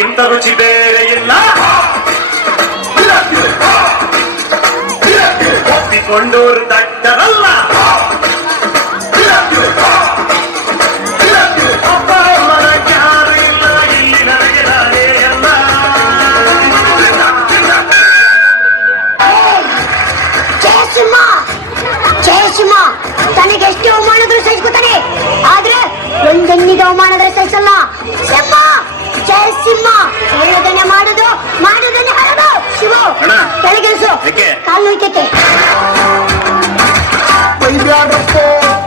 ಇಂಥ ರುಚಿ ಬೇರೆ ಇಲ್ಲ. ಒಪ್ಪಿಕೊಂಡೋರು ದಡ್ಡರಲ್ಲ. ಅಪ್ಪ ಅಮ್ಮನ ಯಾರು ಇಲ್ಲ ಇಲ್ಲಿ ನನಗೆ ನಾನೇ ಎಲ್ಲ. ಜಯಸಿಂಹ ತನಗೆ ಎಷ್ಟು ಅವಮಾನಗಳು ಸಹಿಸ್ಕೊತಾನೆ, ಆದ್ರೆ ಒಂದೆನ್ನಿಗೆ ಅವಮಾನಗಳು ಸಹಿಸಲ್ಲ. ಸಿಂಹ ಜಯಸಿಂಹ ಹೇಳೋದನ್ನೇ ಮಾಡುದು, ಮಾಡುದನ್ನೇ ಹರದು. ಶಿವು ಕೆಳಗಿಳಿಸು, ಕಾಲು ನೋಯ್ತೈತೆ.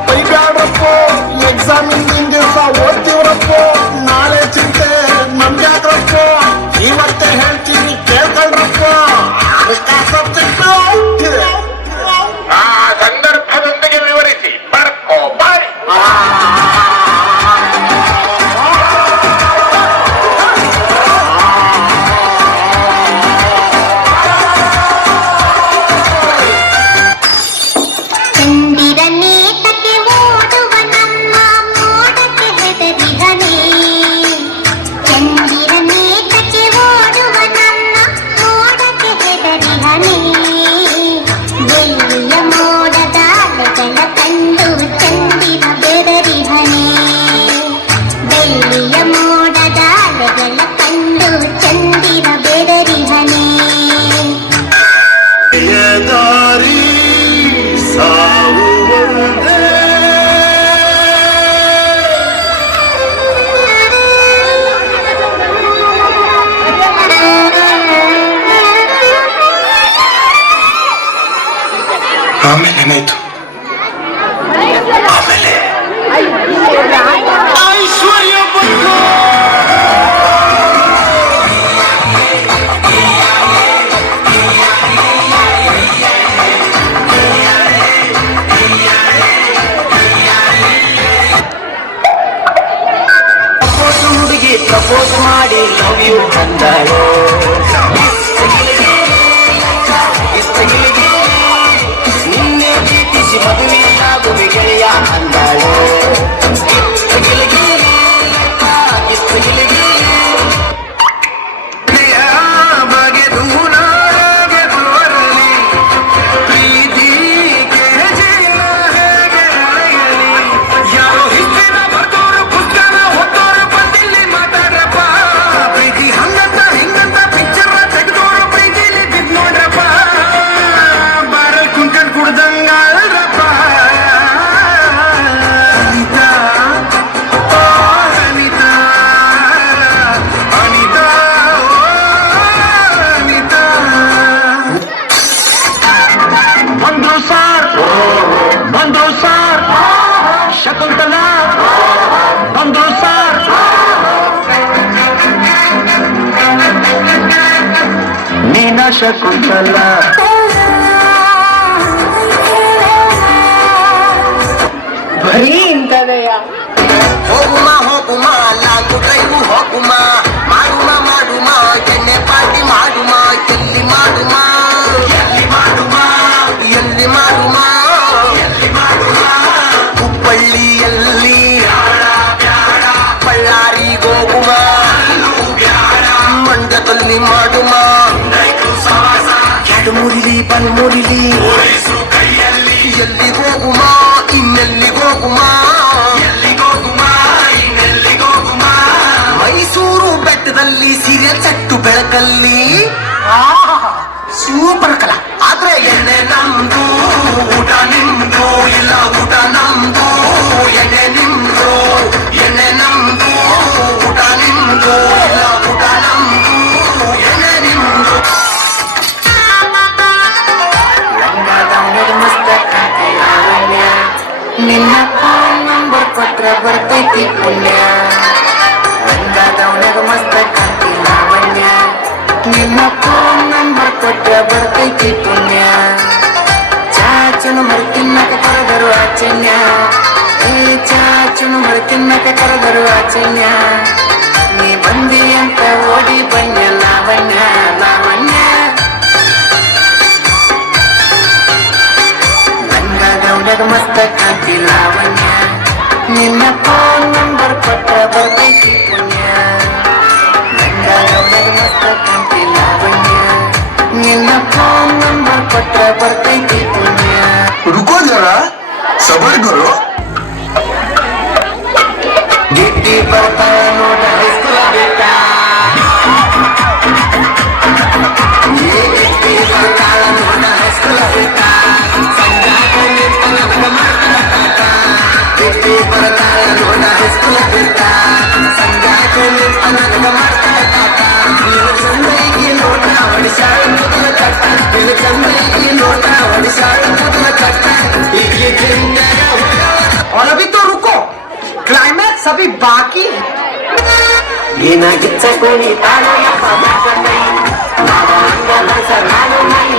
ಬೈಬ್ಯಾಡ್ರಪ್ಪ, ಎಕ್ಸಾಮ್ ಹಿಂದಿನ ದಿವಸ ಓದ್ತೀವ್ರಪ್ಪ. ನಾಳೆ ಚಿಂತೆ ನಮ್ಗೆ ಯಾಕ್ರಪ್ಪ, ಇವತ್ತೇ ಹೇಳ್ತೀನಿ ಕೇಳ್ಕೊಳ್ರಪ್ಪ. ಸಬ್ಜೆಕ್ಟ್ ಆ ಸಂದರ್ಭದೊಂದಿಗೆ ವಿವರಿಸಿ ಬರ್ಕೋ ಬಾರಿ. ಆಮೇಲೆ ಏನಾಯ್ತು? ಆಮೇಲೆ ಐಶ್ವರ್ಯ ಬಂತು. ಹುಡುಗಿ ಪ್ರಪೋಸ್ ಮಾಡಿ ಲವ್ ಯು ಅಂದಳು. ನಿನ್ನೆ ಪ್ರೀತಿಸಿ ಮದುವೆಯಾಗುವೆ ಗೆಳೆಯ ಅಂದಳು. ಬಗೆದು ನಾಳೆಗೆ ತೋರಲಿ ಪ್ರೀತಿ ಕೆಳಜಿನ ಹೇಗೆ ಅಳೆಯಲಿ. ಯಾರೋ ಹಿಸ್ಸಿನ ಬರ್ತೋರು ಪುಸ್ತಕ ಹೊತ್ತೋರು ಬಂದಿಲ್ಲಿ ಮಾತಾಡ್ರಪ್ಪ. ಪ್ರೀತಿ ಹಂಗಂತ ಹಿಂಗಂತ ಪಿಕ್ಚರ್ ತೆಗೆದೋರು ಪ್ರೀತಿಲಿ ಬಿದ್ ನೋಡ್ರಪ್ಪ. ಬಾರಲ್ ಕುಂಕಣ್ ಕುಡ್ದಂಗಲ್ರಪ್ಪ. ಅನಿತಾ ಓ ಅನಿತಾ, ಅನಿತಾ ಓ ಅನಿತಾ. ಬಂದು ಸಾರ್ ಶಕುಂತಲ, ಬಂದು ಸಾರ್ ನೀನಾ ಶಕುಂತಲ. ಬರೀ ಇಂಥದೆಯ. ಹೋಗುಮ ಹೋಗುಮ ಲಾಂಗು ಡ್ರೈವು ಹೋಗುಮ, ಮಾಡುಮ ಮಾಡುಮ ಎಣ್ಣೆ ಪಾರ್ಟಿ ಮಾಡುಮ. ಎಲ್ಲಿ ಮಾಡುಮ ಎಲ್ಲಿ ಮಾಡುಮ ಎಲ್ಲಿ ಮಾಡುಮ ಎಲ್ಲಿ ಮಾಡುಮ. ಹುಬ್ಬಳ್ಳಿಯಲ್ಲಿ ಬಳ್ಳಾರಿಗೋಗುಮ, ಮಂಡ್ಯದಲ್ಲಿ ಮಾಡುಮ. ಎಡಮುರಿಲಿ ಬಲ್ಮುರಿಲಿ ಎಲ್ಲಿ ಹೋಗುಮ ಇನ್ನೆಲ್ಲಿ ಹೋಗುಮ. ಮೈಸೂರು ಬೆಟ್ಟದಲ್ಲಿ ಸೀರಿಯಲ್ ಸೆಟ್ಟು ಬೆಳಕಲ್ಲಿ ಸೂಪರ್ ಕಲಾ. ಆದ್ರೆ ಎಣ್ಣೆ ನಮ್ದು ಊಟ ನಿಮ್ದು, ಇಲ್ಲ ಊಟ ನಮ್ದು ಎಣ್ಣೆ ನಿಮ್ದು. ಎಣ್ಣೆ ನಮ್ದು ಊಟ ನಿಮ್ದು, ಇಲ್ಲ ಊಟ ನಮ್ದು ಎಣ್ಣೆ ನಿಮ್ದು. ನಿನ್ನ ಫೋನ್ ನಂಬರ್ ಕೊಟ್ರ ಬರ್ತೈತಿ ಪುಣ್ಯ. ರಂಗದವನಾಗ ಮಸ್ತ ಕಾಂತಿ ಲಾವಣ್ಯ. ನಿನ್ನ ಫೋನ್ ನಂಬರ್ ಕೊಟ್ರ ಬರ್ತೈತಿ ಪುಣ್ಯ. ಚಾಚನು ಮರಿ ತಿನ್ನಕ ಕರೆದರು ಆಚನ್ಯ. ಏ ಚಾಚನು ಮರಿ ತಿನ್ನಕ ಕರೆದರು ಆಚನ್ಯ. ನೀ ಬಂದಿ ಅಂತ ಓಡಿ ಬನ್ಯ ಲಾವಣ್ಯ ಲಾವಣ್ಯ. ರಂಗದವನಾಗ ಮಸ್ತ ಕಾಂತಿ ಲಾವಣ್ಯ. ನಿನ್ನ ಫೋನ್ ನಂಬರ್ ಕೊಟ್ಟ ಬರ್ತೈತಿ ಪುಣ್ಯ. ರಂಗ ನೋಡಿ ಬರ್ತಾರ ನೋಡ ಹೈಸ್ಕೂಲ ಬಿಟ್ಟ ಸಂಜಾಕೆ ನಿಂತ ನನಗ ಮಾಡ್ತಾರ ಕಾಟ ನೀನು ಚಂದೈಗಿ ನೋಟ ಹೊಡಿಸಾಳ ಮೊದಲ ಚಟ್ಟ ನೀನು ಚಂದೈಗಿ ನೋಟ ಹೊಡಿಸಾಳ ಮೊದಲ ಚಟ್ಟ ಈಗ ತಿಂದರ और अभी तो रुको, क्लाइमैक्स अभी बाकी है। ಏನಾಗಿಚ್ಚ ಕುಣಿತಾನೋ ಯಪ್ಪ ಮಕ್ಕಳೈ ನಾವ ಅಂಗ ಮನಸ ನಾನು ಮೈ